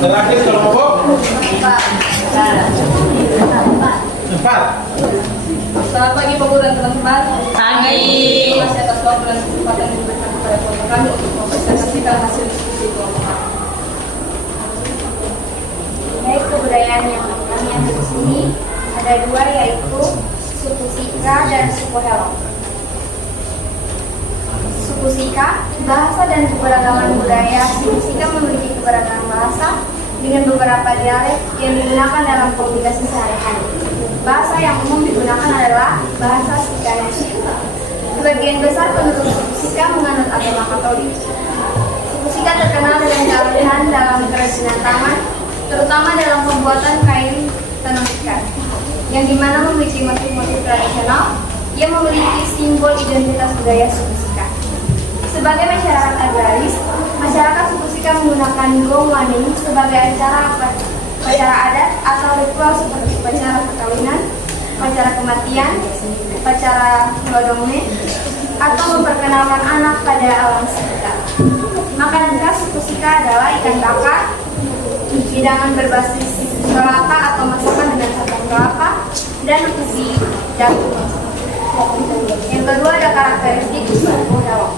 Terakhir kelompok 4. Selamat pagi Pak Guru dan teman-teman. Pagi. Terima kasih atas waktu dan kesempatan yang diberikan kepada kelompok kami untuk mempresentasikan hasil diskusi kelompok kami. Baik, kebudayaan yang kami ambil di sini ada 2, yaitu suku Sika dan suku Helong. Suku Sika, bahasa dan keberagaman budaya. Suku Sika memiliki keberagaman bahasa dengan beberapa dialek yang digunakan dalam komunikasi sehari-hari. Bahasa yang umum digunakan adalah bahasa Sikanesya. Sebagian besar penduduk suku Sika menganut agama Katolik. Suku Sika terkenal dengan keahlian dalam kerajinan tangan, terutama dalam pembuatan kain tenun ikat, yang dimana memiliki motif-motif tradisional yang memiliki simbol identitas budaya suku Sika. Sebagai masyarakat agraris, masyarakat suku Sika menggunakan gong waning sebagai acara adat atau ritual seperti upacara perkawinan, upacara kematian, upacara lodongme, atau memperkenalkan anak pada alam sekitar. Makanan khas suku Sika adalah ikan bakar, hidangan berbasis kelapa atau masakan dengan santan kelapa, dan ubi dagu. Yang kedua ada karakteristik suku Helong.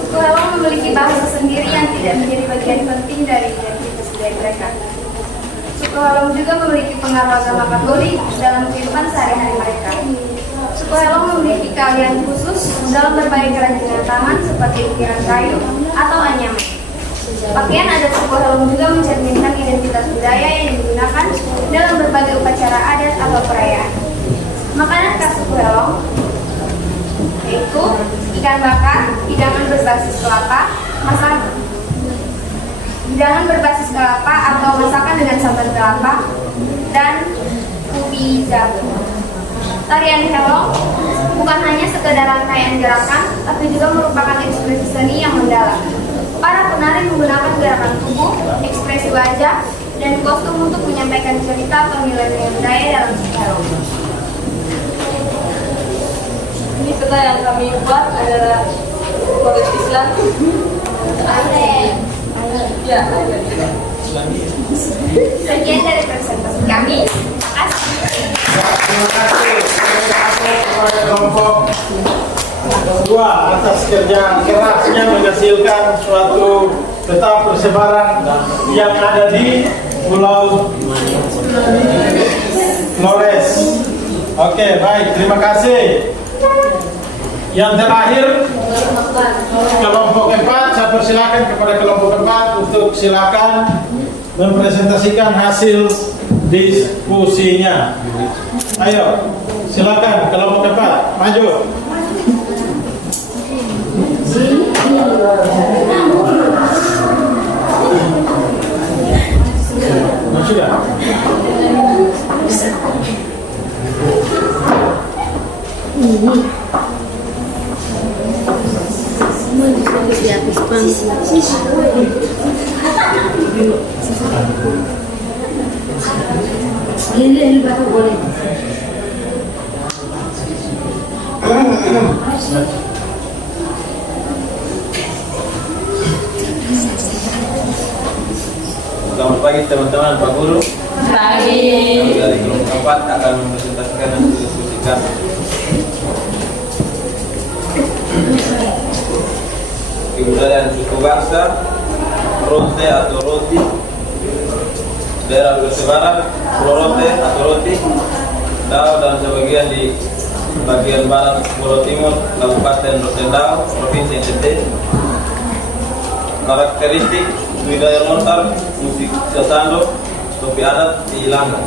Suku Helong memiliki bahasa sendiri yang tidak menjadi bagian penting dari identitas budaya mereka. Suku Helong juga memiliki pengaruh agama Katolik dalam kehidupan sehari-hari mereka. Suku Helong memiliki keahlian khusus dalam berbagai kerajinan tangan seperti ukiran kayu atau anyaman. Pakaian adat suku Helong juga mencerminkan identitas budaya yang digunakan dalam berbagai upacara adat atau perayaan. Makanan khas suku Helong yaitu ikan bakar, hidangan berbasis kelapa, atau masakan dengan santan kelapa, dan ubi jagung. Tarian Helong bukan hanya sekedar rangkaian gerakan, tapi juga merupakan ekspresi seni yang mendalam. Para penari menggunakan gerakan tubuh, ekspresi wajah, dan kostum untuk menyampaikan cerita atau nilai-nilai budaya dalam suku Helong. Ini peta yang kami buat adalah koleksi Islam. Ya, sekian dari presentasi kami. Terima kasih kepada kelompok 2 atas kerja kerasnya menghasilkan suatu peta persebaran yang ada di Pulau Flores. Oke, baik, terima kasih. Yang terakhir kelompok 4, saya persilakan kepada kelompok 4 untuk silakan mempresentasikan hasil diskusinya. Ayo, silakan kelompok 4 maju. Sudah. Selamat pagi teman-teman, Pak Guru. Pagi. Kami dari kelompok 4 akan mempresentasikan dan mendiskusikan kebudayaan suku bangsa, Ronte atau roti, daerah Sulawesi Barat, Pulau Rote atau roti, Dao dan sebagian di bagian barat Pulau Timur, Kabupaten Rotendao, Provinsi NTT. Karakteristik budaya lontar, musik sasando, topi adat di Ilanga.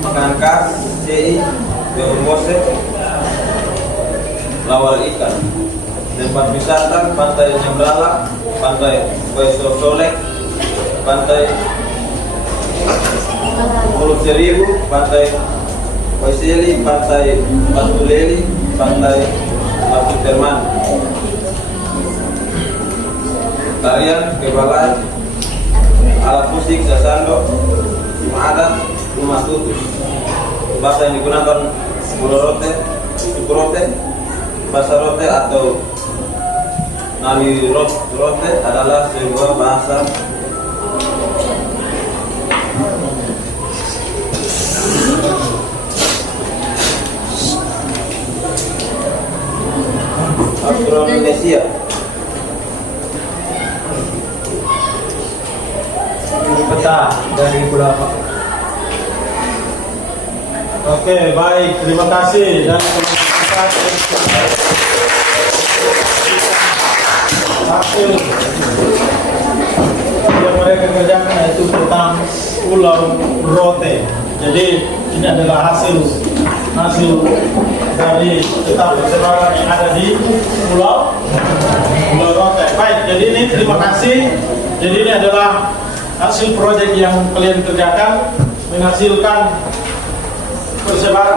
Ikan kas, cei, daun mose, lawar ikan. Tempat wisata Pantai Nyembrala, Pantai Waiso Solek, Pantai Pulau Seribu, Pantai Waiseli, Pantai Batu Leli, Pantai Batu Terman. Tarian Kebalai, alat musik sasando, rumah adat, rumah tutus. Bahasa yang digunakan Mulorote, Sukurote, bahasa rote atau Nami rote adalah sebuah bahasa Austronesia. Ini peta dari Pulau apa? Oke, baik. Terima kasih dan hasil yang mereka kerjakan itu tentang Pulau Rote. Jadi ini adalah hasil dari tetap persebaran yang ada di Pulau Rote. Baik, jadi ini terima kasih. Jadi ini adalah hasil proyek yang kalian kerjakan menghasilkan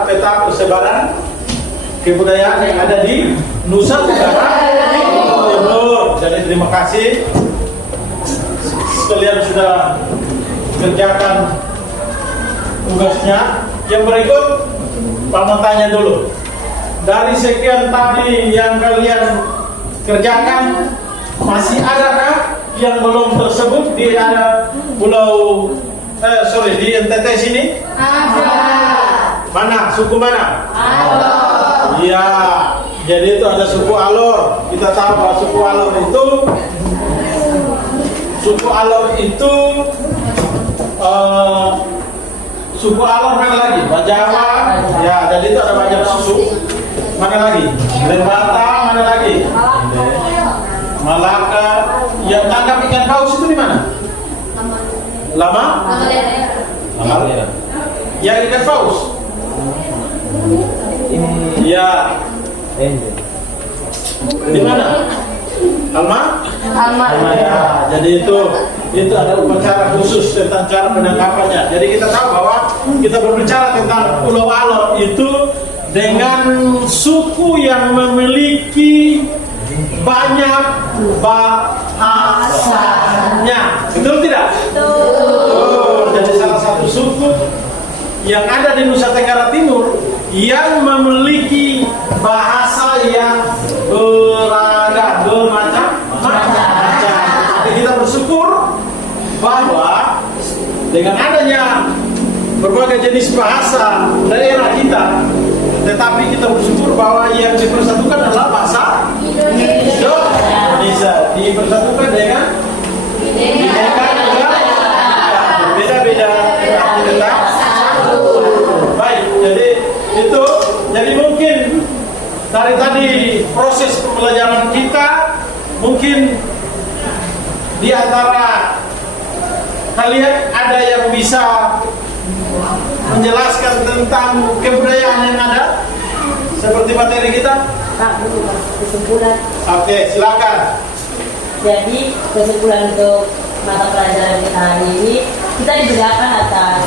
peta persebaran kebudayaan yang ada di Nusa Tenggara Timur. Jadi terima kasih sekalian sudah kerjakan tugasnya. Yang berikut Pak mau tanya dulu, dari sekian tadi yang kalian kerjakan masih adakah yang belum tersebut di pulau di NTT sini? Ada. Mana? Suku mana? Alor. Iya, jadi itu ada suku Alor. Kita tahu bahwa suku Alor itu suku Alor mana lagi? Bajawa. Ya, jadi itu ada banyak suku. Mana lagi? Lembata, mana lagi? Malaka. Yang tangkap ikan paus itu di mana? Lama? Lama. Yang ikan paus? Ya. Di mana? Alma? Ya, jadi itu ada upacara khusus tentang cara penangkapannya. Jadi kita tahu bahwa kita berbicara tentang Pulau Alor itu dengan suku yang memiliki banyak bahasanya. Betul tidak? Betul. Jadi salah satu suku yang ada di Nusa Tenggara Timur yang memiliki bahasa yang bermacam-macam. Jadi kita bersyukur bahwa dengan adanya berbagai jenis bahasa daerah kita, tetapi kita bersyukur bahwa yang dipersatukan adalah bahasa Indonesia. Dipersatukan dengan berbeda-beda tapi tetap baik. Jadi mungkin dari tadi proses pembelajaran kita, mungkin di antara kalian ada yang bisa menjelaskan tentang kebudayaan yang ada seperti materi kita? Pak, dulu kesimpulan. Oke, silakan. Jadi kesimpulan untuk mata pelajaran kita hari ini, kita dibedakan atas.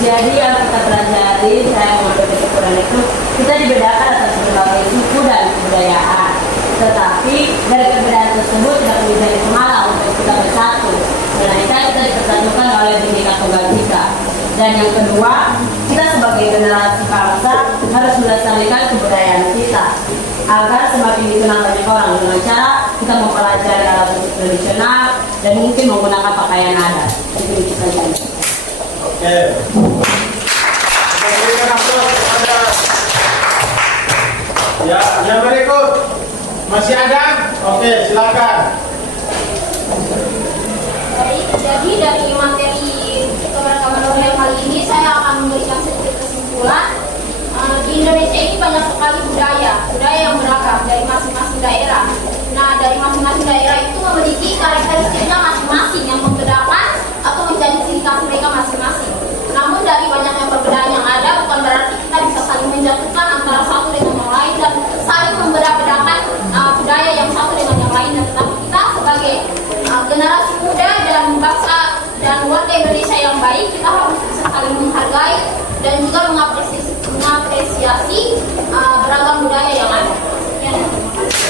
Jadi yang kita pelajari, saya mengambil kesimpulan itu, kita dibedakan atas berbagai suku dan kebudayaan. Tetapi dari perbedaan tersebut tidak menjadi penghalang untuk kita bersatu. Melainkan kita dipersatukan oleh Bhinneka Tunggal Ika. Dan yang kedua, kita sebagai generasi bangsa harus melestarikan kebudayaan kita agar semakin dikenal banyak orang dengan cara kita mempelajari alat musik tradisional dan mungkin menggunakan pakaian adat. Itu saja. Oke. Kita berikan aplaus kepada yang berikut. Masih ada? Oke, silakan. Jadi dari materi keberagaman yang kali ini saya akan memberikan sedikit kesimpulan. Di Indonesia ini banyak sekali budaya yang beragam dari masing-masing daerah. Nah, dari masing-masing daerah itu memiliki karakteristiknya masing-masing yang membedakan atau Indonesia yang baik, kita harus bisa saling menghargai dan juga mengapresiasi beragam budaya yang ada. Sekian, terima kasih.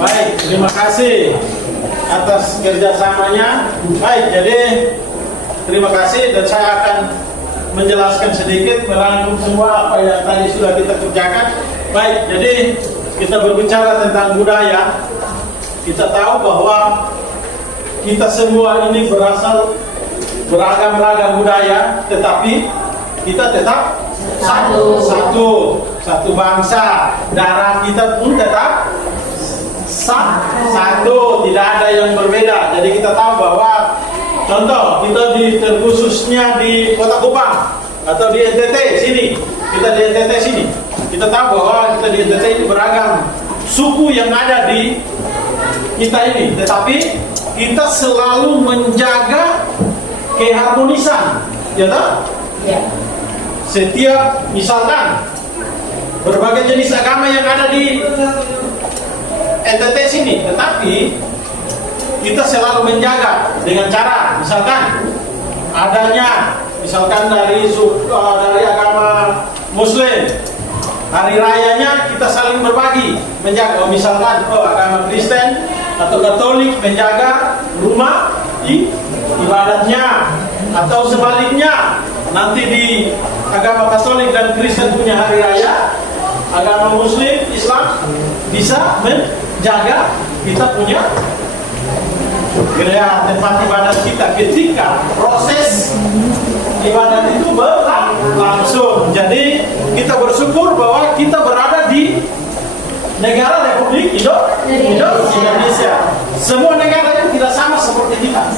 Baik, terima kasih atas kerjasamanya. Baik, jadi terima kasih dan saya akan menjelaskan sedikit, merangkum semua apa yang tadi sudah kita kerjakan. Baik, jadi kita berbicara tentang budaya. Kita tahu bahwa kita semua ini berasal beragam-ragam budaya, tetapi kita tetap satu bangsa. Darah kita pun tetap satu, tidak ada yang berbeda. Jadi kita tahu bahwa contoh kita terkhususnya di Kota Kupang atau di NTT sini, kita di NTT sini, kita tahu bahwa kita di NTT ini beragam suku yang ada di kita ini, tetapi kita selalu menjaga keharmonisan, ya tak? Ya. Setiap misalkan berbagai jenis agama yang ada di NTT sini, tetapi kita selalu menjaga dengan cara misalkan adanya misalkan dari agama Muslim, hari rayanya kita saling berbagi, menjaga. Misalkan agama Kristen atau Katolik menjaga rumah ibadatnya, atau sebaliknya nanti di agama Katolik dan Kristen punya hari raya, agama Muslim, Islam bisa menjaga kita punya gereja, tempat ibadat kita ketika proses ibadat itu berlangsung. Jadi kita bersyukur bahwa kita berada di negara Republik Indonesia. Semua negara itu tidak sama seperti kita,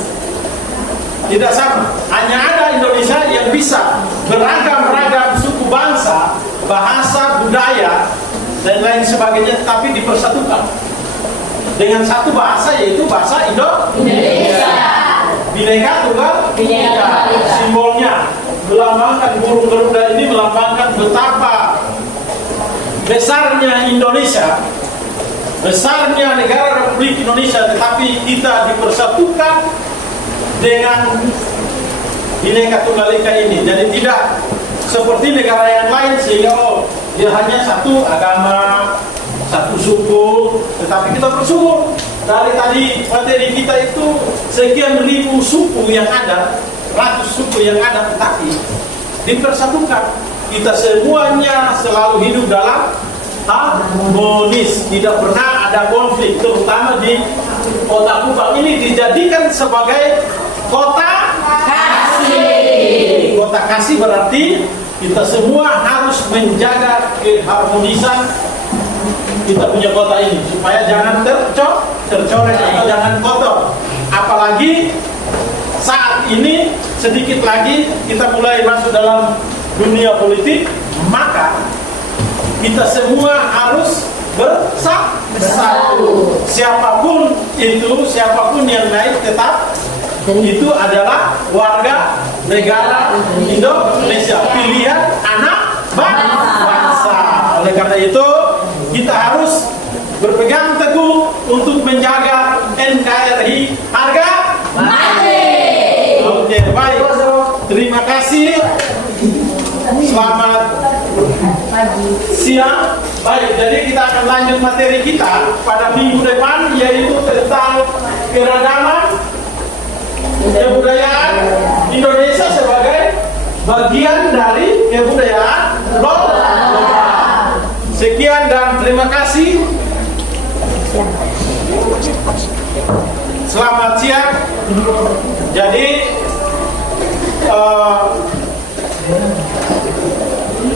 tidak sama. Hanya ada Indonesia yang bisa beragam-ragam suku bangsa, bahasa, budaya dan lain sebagainya, tapi dipersatukan dengan satu bahasa, yaitu bahasa Indonesia. Bineka Tunggal Ika. Simbolnya melambangkan burung Garuda ini, melambangkan betapa besarnya Indonesia, besarnya negara Republik Indonesia, tetapi kita dipersatukan dengan Bineka Tunggal Ika ini. Jadi tidak seperti negara yang lain sehingga dia hanya satu agama, satu suku, tetapi kita bersyukur dari tadi materi kita itu sekian ribu suku yang ada, ratus suku yang ada, tetapi dipersatukan. Kita semuanya selalu hidup dalam harmonis, tidak pernah ada konflik, terutama di Kota Kupang ini dijadikan sebagai kota kasih. Kota kasih berarti kita semua harus menjaga keharmonisan kita punya kota ini supaya jangan tercoret atau jangan kotor. Apalagi saat ini sedikit lagi kita mulai masuk dalam dunia politik, maka kita semua harus bersatu. Siapapun itu, siapapun yang naik tetap itu adalah warga negara Indonesia, pilihan anak bangsa. Oleh karena itu kita harus berpegang teguh untuk menjaga NKRI harga mati. Oke, baik. Terima kasih. Selamat siang. Baik, jadi kita akan lanjut materi kita pada minggu depan, yaitu tentang keragaman kebudayaan Indonesia sebagai bagian dari kebudayaan lokal. Sekian dan terima kasih. Selamat siang. Jadi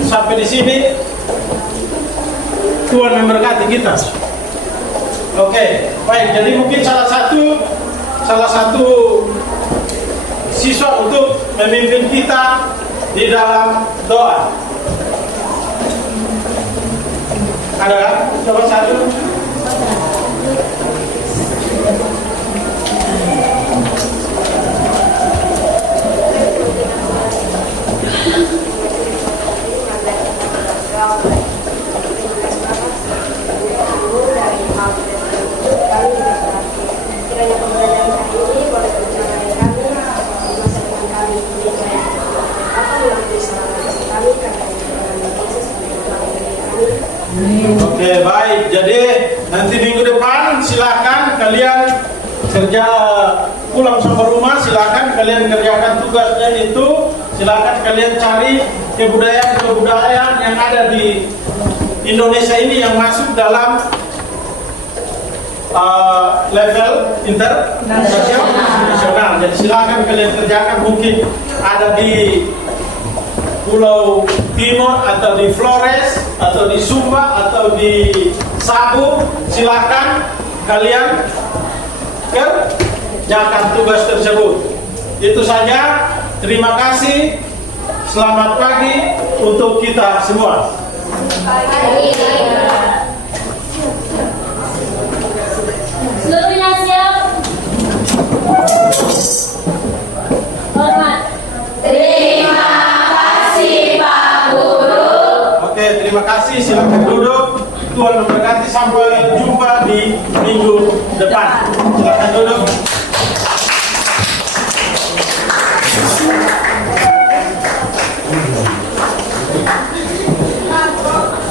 sampai di sini Tuhan memberkati kita. Oke, baik. Jadi mungkin salah satu siswa untuk memimpin kita di dalam doa. Ada kan? Coba satu. Kiranya kalian kerja pulang sama rumah, silakan kalian kerjakan tugasnya itu. Silakan kalian cari kebudayaan yang ada di Indonesia ini yang masuk dalam level internasional. Jadi silakan kalian kerjakan, mungkin ada di Pulau Timur atau di Flores atau di Sumba atau di Sabu. Silakan kalian kerjakan tugas tersebut. Itu saja. Terima kasih. Selamat pagi untuk kita semua. Seluruhnya siap. Hormat. Terima kasih Pak Guru. Oke, terima kasih. Silakan duduk. Tuhan memberkati. Sampai jumpa di minggu depan. Silakan duduk.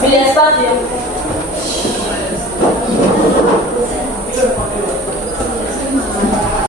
Pilih sepatu ya.